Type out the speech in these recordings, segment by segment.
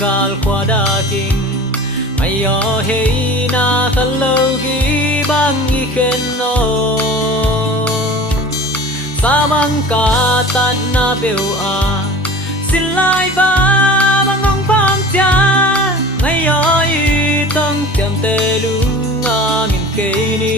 gal kwa da king ayo hey na khalo gi bang i khen no samang ka tan na beu a xin lai va mang ngong pang cha ayo i tong tiam te lu nga min ke ni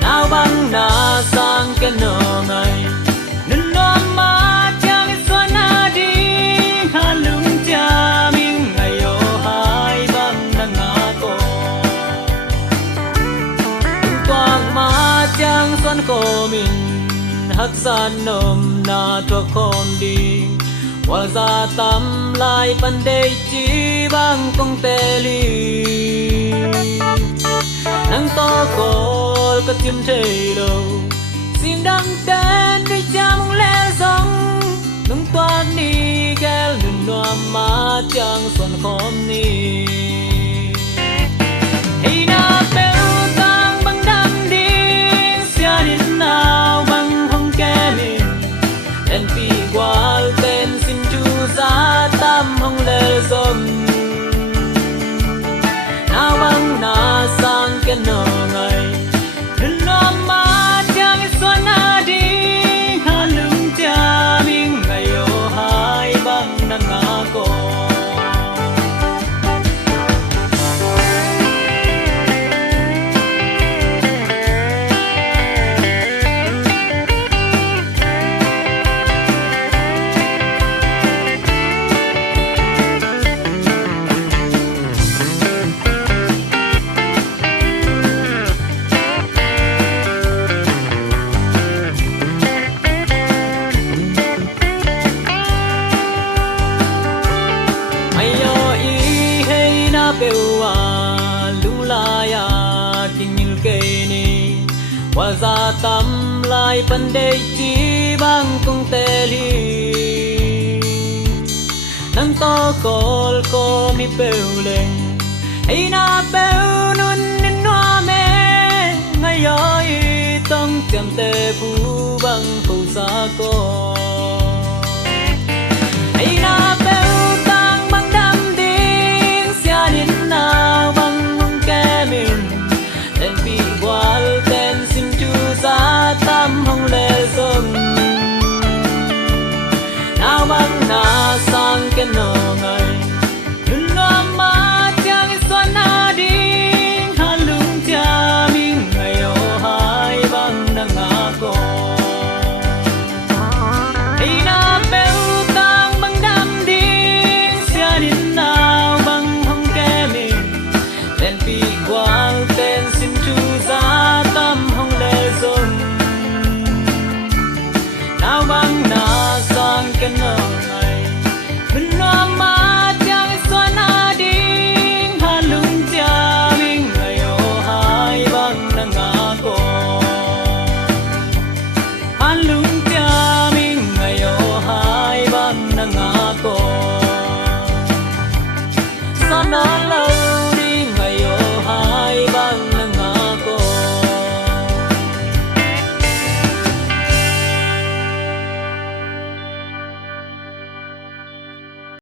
nào băng na sang cái nợ ngày nên nó mà chẳng xóa na đi hà lung cha mình ngày ô hai băng na ngã cô quang mà chẳng xóa cô mình hắc san nôm na thuộc khom đi qua ra tâm lại vấn đề chỉ bằng công tê li nắng to cột có tim thấy đâu xin đăng tên đi chăm lẽ giống nắng toan đi ghé lưng noa má chẳng xuân khom ni hey na bêu tang băng đam đi xia đến nào băng không kém mình đèn phi qua tên xin chu giá tâm không lẽ giống nào băng na sang cái nợ ngày nên nó mà chẳng xóa na đi hà lung cha mình ngày ô hai băng na ngã cô bêu à lung lai à kinh nhìn cây ni qua ra tâm lại vấn đề chỉ bằng công tê li nắng to col co mi bêu lên hey na bêu nun nên noa mẹ ngày ơi tông tiệm tê phú bằng phù sa co